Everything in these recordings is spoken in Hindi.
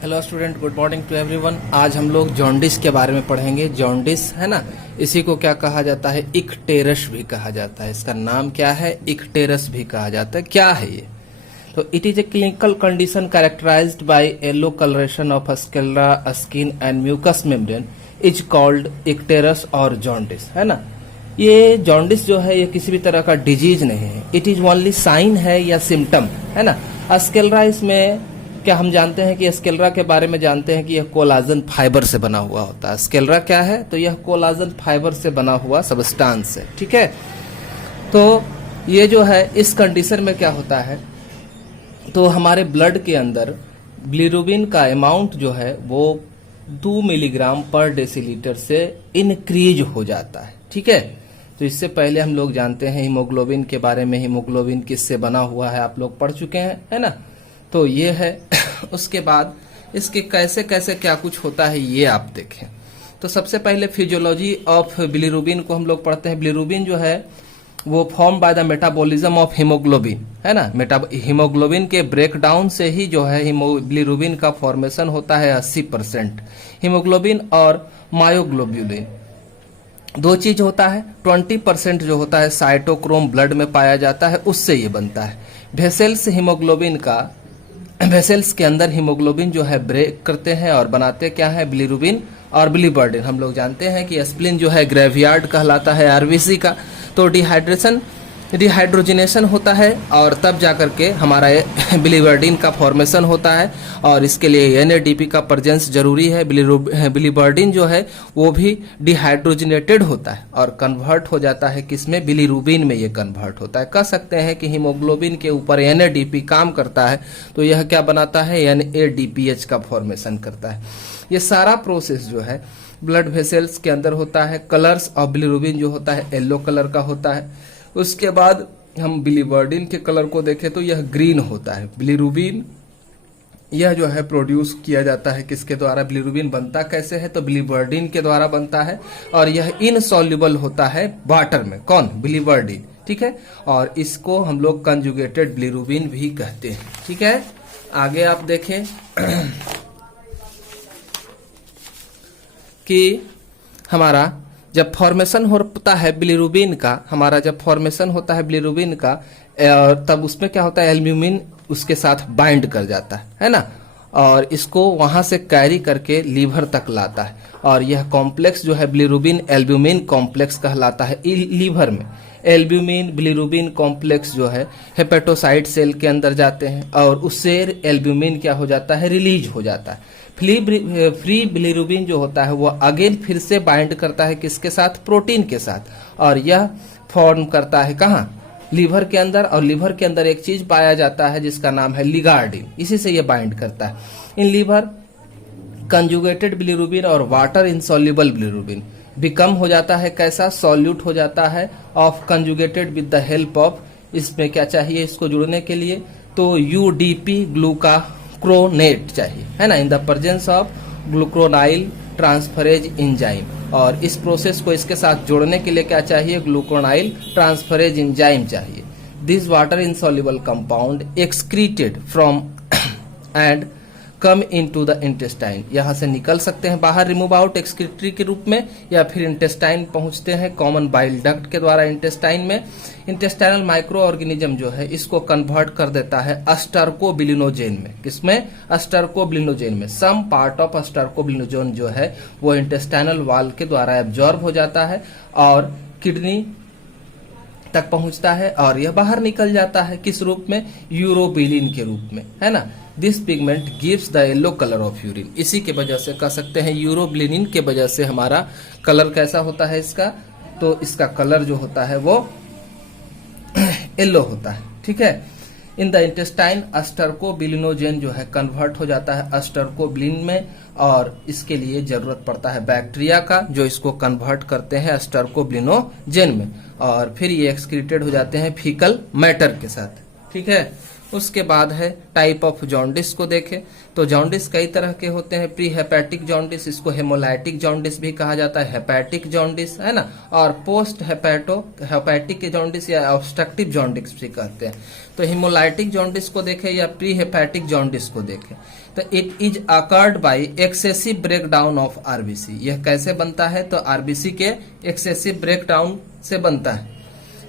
Hello student, good morning to everyone. आज हम लोग जॉन्डिस के बारे में पढ़ेंगे। जॉन्डिस है ना, इसी को क्या कहा जाता है? इक्टेरस भी कहा जाता है। इसका नाम क्या है? इक्टेरस भी कहा जाता है। क्या है ये? तो it is a clinical condition characterised by yellow colouration of sclera skin and mucus membrane is called icterus or jaundice, है ना। ये जॉन्डिस जो है ये किसी भी तरह का डिजीज नहीं है, इट इज ओनली साइन है या सिम्टम, है ना। स्क्लेरा, इसमें क्या हम जानते हैं कि स्क्लेरा के बारे में जानते हैं कि यह कोलाजन फाइबर से बना हुआ होता है। स्क्लेरा क्या है? तो यह कोलाजन फाइबर से बना हुआ सबस्टांस है, ठीक है। तो ये जो है इस कंडीशन में क्या होता है, तो हमारे ब्लड के अंदर बिलिरुबिन का अमाउंट जो है वो 2 मिलीग्राम पर डेसीलीटर से इंक्रीज हो जाता है, ठीक है। तो इससे पहले हम लोग जानते हैं हीमोग्लोबिन के बारे में। हीमोग्लोबिन किससे बना हुआ है आप लोग पढ़ चुके हैं, है ना। तो ये है उसके बाद इसके कैसे कैसे क्या कुछ होता है ये आप देखें। तो सबसे पहले फिजियोलॉजी ऑफ बिलिरुबिन को हम लोग पढ़ते हैं। बिलिरुबिन जो है वो form by the metabolism of haemoglobin, है ना। हीमोग्लोबिन के ब्रेकडाउन से ही जो है बिलिरुबिन का फॉर्मेशन होता है 80%। हीमोग्लोबिन और मायोग्लोब्यूलिन दो चीज होता है। 20% जो होता है साइटोक्रोम ब्लड में पाया जाता है, उससे ये बनता है। वेसल्स हीमोग्लोबिन का, वेसल्स के अंदर हीमोग्लोबिन जो है ब्रेक करते हैं और बनाते क्या है? बिलिरुबिन और बिलिबर्डिन। हम लोग जानते हैं कि स्प्लीन जो है ग्रेवयार्ड कहलाता है आरबीसी का। तो डिहाइड्रोजिनेशन होता है और तब जाकर के हमारा बिलिबर्डिन का फॉर्मेशन होता है, और इसके लिए एनएडीपी का प्रेजेंस जरूरी है। बिलिबर्डिन जो है वो भी डिहाइड्रोजिनेटेड होता है और कन्वर्ट हो जाता है किसमें? बिलिरुबिन में ये कन्वर्ट होता है। कह सकते हैं कि हीमोग्लोबिन के ऊपर एनएडीपी काम करता है, तो यह क्या बनाता है? एनएडीपीएच का फॉर्मेशन करता है। ये सारा प्रोसेस जो है ब्लड वेसल्स के अंदर होता है। कलर्स ऑफ बिलिरुबिन जो होता है येलो कलर का होता है। उसके बाद हम बिलिबर्डिन के कलर को देखें तो यह ग्रीन होता है। बिलिरुबिन यह जो है प्रोड्यूस किया जाता है किसके द्वारा? बिलिरुबिन बनता कैसे है? तो बिलिबर्डिन के द्वारा बनता है, और यह इनसॉल्युबल होता है वाटर में। कौन? बिलिबर्डिन, ठीक है। और इसको हम लोग कंजुगेटेड बिलिरुबिन भी कहते हैं, ठीक है। आगे आप देखें कि हमारा जब फॉर्मेशन होता है बिलिरुबिन का, हमारा जब फॉर्मेशन होता है बिलिरुबिन का, तब उसमें क्या होता है? एल्ब्यूमिन उसके साथ बाइंड कर जाता है ना, और इसको वहां से कैरी करके लीवर तक लाता है। और यह कॉम्प्लेक्स जो है बिलिरुबिन एल्ब्यूमिन कॉम्प्लेक्स कहलाता है। लीवर में एल्ब्यूमिन बिलिरुबिन कॉम्प्लेक्स जो है हेपेटोसाइट सेल के अंदर जाते हैं, और उससे एल्ब्यूमिन क्या हो जाता है? रिलीज हो जाता है। फ्री बिलिरुबिन जो होता है वो अगेन फिर से बाइंड करता है किसके साथ? प्रोटीन के साथ, और यह फॉर्म करता है कहाँ? लीवर के अंदर। और लीवर के अंदर एक चीज पाया जाता है जिसका नाम है लिगार्डिन, इसी से ये बाइंड करता है। इन लीवर कंजुगेटेड बिलिरुबिन और वाटर इनसॉल्युबल बिलिरुबिन बिकम हो जाता है कैसा? सॉल्यूट हो जाता है of conjugated with the help of, इसमें क्या चाहिए इसको जुड़ने के लिए? तो यूडीपी ग्लूकाक्रोनेट चाहिए, है ना, in the presence of glucuronyl transferase enzyme. और इस प्रोसेस को इसके साथ जोड़ने के लिए क्या चाहिए? ग्लूकोनाइल ट्रांसफरेज एंजाइम चाहिए। This water insoluble compound excreted from and come into the intestine, यहां से निकल सकते हैं बाहर, रिमूव आउट एक्सक्रीटरी के रूप में, या फिर इंटेस्टाइन पहुंचते हैं कॉमन बाइल डक्ट के द्वारा इंटेस्टाइन में। इंटेस्टाइनल माइक्रो ऑर्गेनिज्म जो है इसको कन्वर्ट कर देता है अस्टरकोबिलिनोजेन में। किसमें? अस्टरकोबिलिनोजेन में। सम पार्ट ऑफ अस्टरकोबिलिनोजेन जो है वो इंटेस्टाइनल वाल के द्वारा एब्जॉर्ब हो जाता है और किडनी तक पहुंचता है, और यह बाहर निकल जाता है किस रूप में? यूरोबिलिन के रूप में, है ना। This pigment gives the yellow colour of urine, इसी के वजह से कह सकते हैं यूरोबिलिन के वजह से हमारा कलर कैसा होता है इसका? तो इसका कलर जो होता है वो येलो होता है, ठीक है। इन द इंटेस्टाइन अस्टरकोबिलिनोजेन जो है कन्वर्ट हो जाता है अस्टरकोबिलिन में, और इसके लिए जरूरत पड़ता है बैक्टीरिया का जो इसको कन्वर्ट करते हैं अस्टरकोबिलिनोजेन में, और फिर ये एक्सक्रीटेड हो जाते हैं फीकल मैटर के साथ, ठीक है। उसके बाद है टाइप ऑफ जॉन्डिस को देखें तो जॉन्डिस कई तरह के होते हैं। प्री हेपेटिक जॉन्डिस, इसको हेमोलाइटिक जॉन्डिस भी कहा जाता है, हेपेटिक जॉन्डिस है ना, और पोस्ट हेपेटिक जॉन्डिस या ऑब्स्ट्रक्टिव जॉन्डिस भी कहते हैं। तो हेमोलाइटिक जॉन्डिस को देखें या प्री हेपेटिक जॉन्डिस को देखें तो it is occurred by excessive breakdown of RBC. यह कैसे बनता है तो आरबीसी के एक्सेसिव ब्रेकडाउन से बनता है।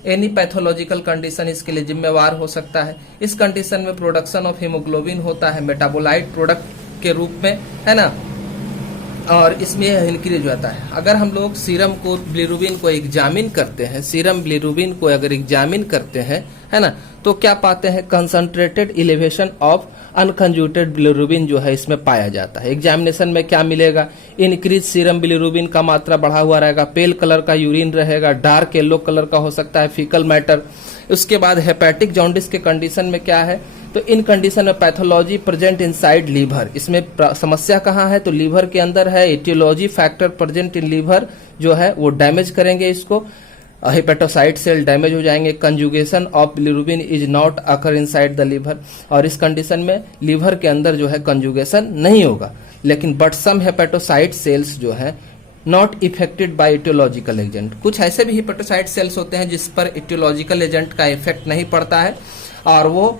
एनी पैथोलॉजिकल कंडीशन इसके लिए जिम्मेवार हो सकता है। इस कंडीशन में प्रोडक्शन ऑफ हीमोग्लोबिन होता है मेटाबोलाइट प्रोडक्ट के रूप में, है ना, और इसमें यह इंक्रीज होता है। अगर हम लोग सीरम को बिलिरुबिन को एग्जामिन करते हैं, सीरम बिलिरुबिन को अगर एग्जामिन करते हैं, है ना, तो क्या पाते हैं, concentrated elevation of unconjugated bilirubin जो है इसमें पाया जाता है। एग्जामिनेशन में क्या मिलेगा, इंक्रीज सीरम बिलिरुबिन का मात्रा बढ़ा हुआ रहेगा, पेल कलर का यूरिन रहेगा, डार्क येलो कलर का हो सकता है फीकल मैटर। उसके बाद हेपेटिक जॉन्डिस के कंडीशन में क्या है, तो इन कंडीशन में पैथोलॉजी प्रेजेंट इनसाइड लीवर। इसमें समस्या कहाँ है तो लीवर के अंदर है। Etiology factor present in liver जो है वो डैमेज करेंगे इसको, हेपेटोसाइट सेल डैमेज हो जाएंगे। Conjugation of bilirubin is not occur inside the liver, और इस कंडीशन में लीवर के अंदर जो है कंजुगेशन नहीं होगा। लेकिन बट सम हेपेटोसाइट सेल्स जो है not affected by etiological agent, कुछ ऐसे भी हेपेटोसाइट सेल्स होते हैं जिस पर एटियोलॉजिकल एजेंट का इफेक्ट नहीं पड़ता है और वो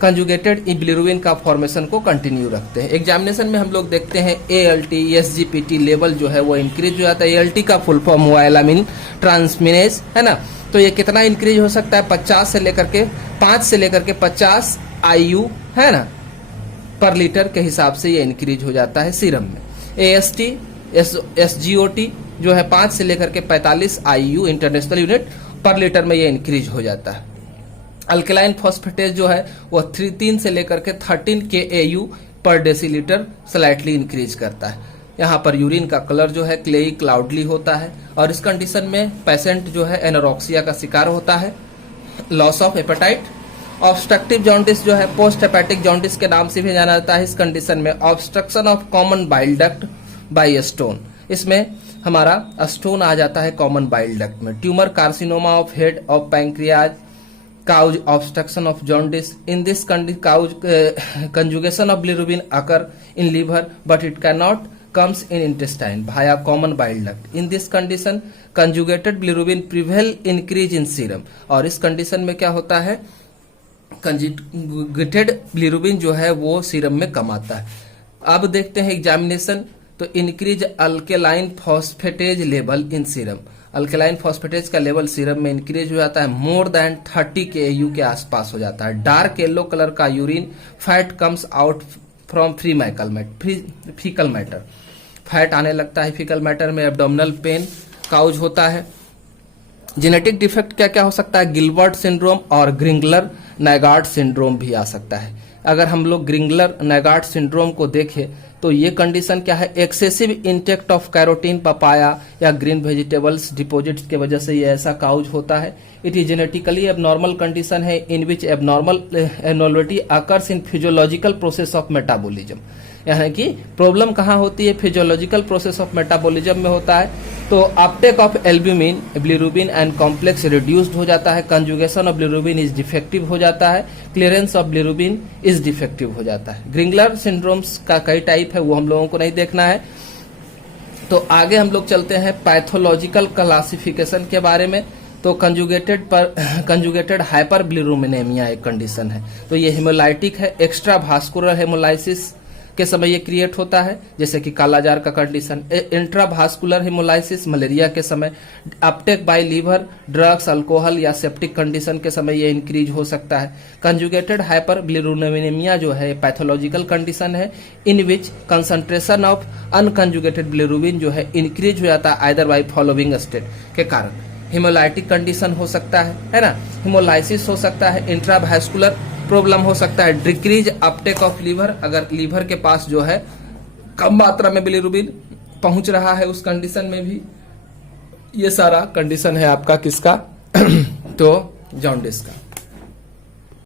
कंजुगेटेड बिलिरुबिन का फॉर्मेशन को कंटिन्यू रखते हैं। एग्जामिनेशन में हम लोग देखते हैं ALT SGPT लेवल जो है वो इंक्रीज हो जाता है। ALT का फुल फॉर्म हुआ एलामिन ट्रांसमिनेज, है ना, तो ये कितना इंक्रीज हो सकता है, 5 से लेकर के 50 IU, है ना, पर लीटर के हिसाब से ये इंक्रीज हो जाता है सीरम में। AST SGOT जो है 5 से लेकर के 45 IU इंटरनेशनल यूनिट पर लीटर में ये इंक्रीज हो जाता है। अल्कलाइन फॉस्फेटेज जो है वो 3 से लेकर के 13 kAU पर डेसीलीटर स्लाइटली इंक्रीज करता है। यहाँ पर यूरिन का कलर जो है क्लेई क्लाउडली होता है और इस कंडीशन में पेशेंट जो है एनोरेक्सिया का शिकार होता है, लॉस ऑफ हेपेटाइट। ऑब्स्ट्रक्टिव जॉन्डिस जो है पोस्ट हेपेटिक जॉन्डिस के नाम से भी जाना जाता है। इस कंडीशन में obstruction of common bile duct by stone, इसमें हमारा स्टोन आ जाता है कॉमन बाइल डक्ट में। Tumour carcinoma of head of pancreas, cause obstruction of jaundice. In this conjugation of bilirubin occur in liver, but it cannot comes in intestine via common bile duct. In this condition, conjugated bilirubin prevail increase in serum. और इस कंडीशन में क्या होता है, conjugated bilirubin जो है वो सीरम में कम आता है। अब देखते हैं एग्जामिनेशन, तो increase alkaline phosphatase level in serum. Alkaline phosphatase का लेवल सीरम में इंक्रीज हो जाता है, मोर देन 30 kAU के आसपास हो जाता है। डार्क येलो कलर का urine, fat comes out from faecal matter, fat आने लगता है फीकल मैटर में। एब्डोमिनल पेन काउज होता है। जेनेटिक डिफेक्ट क्या क्या हो सकता है, गिलबर्ट सिंड्रोम और ग्रिंगलर नैगार्ड सिंड्रोम भी आ सकता है। अगर हम लोग ग्रिंगलर नैगार्ड सिंड्रोम को देखें तो ये कंडीशन क्या है, excessive intake of carotene papaya या ग्रीन वेजिटेबल्स डिपॉजिट्स के वजह से ये ऐसा काउज होता है। It is genetically abnormal condition है in which abnormal abnormality occurs in physiological process of metabolism. यानी कि प्रॉब्लम कहाँ होती है, फिजियोलॉजिकल प्रोसेस ऑफ मेटाबॉलिज्म में होता है। तो Uptake of albumin bilirubin and complex reduced हो जाता है, conjugation of bilirubin is defective हो जाता है, clearance of bilirubin is defective हो जाता है। ग्रिंगलर सिंड्रोम्स का कई टाइप है, वो हम लोगों को नहीं देखना है। तो आगे हम लोग चलते हैं पैथोलॉजिकल क्लासिफिकेशन के बारे में। तो कंजुगेटेड हाइपर बिलिरुबिनेमिया एक कंडीशन है, तो ये हेमोलाइटिक है। एक्स्ट्रा भास्कुलर हेमोलाइसिस के समय ये क्रिएट होता है, जैसे कि कालाजार का कंडीशन। इंट्राभास्कुलर हेमोलाइसिस मलेरिया के समय। Uptake by liver, drugs, alcohol या सेप्टिक कंडीशन के समय ये इंक्रीज हो सकता है। कंजुगेटेड हाइपर बिलिरुबिनेमिया जो है पैथोलॉजिकल कंडीशन है in which concentration of unconjugated bilirubin जो है इंक्रीज हो जाता है आइदर बाय फॉलोइंग स्टेट के कारण। हेमोलाइटिक कंडीशन हो सकता है ना, हेमोलाइसिस हो सकता है, इंट्राभास्कुलर प्रॉब्लम हो सकता है, डिक्रीज अपटेक ऑफ लीवर, अगर लीवर के पास जो है कम मात्रा में बिलिरुबिन पहुंच रहा है उस कंडीशन में भी। ये सारा कंडीशन है आपका किसका तो जॉन्डिस का।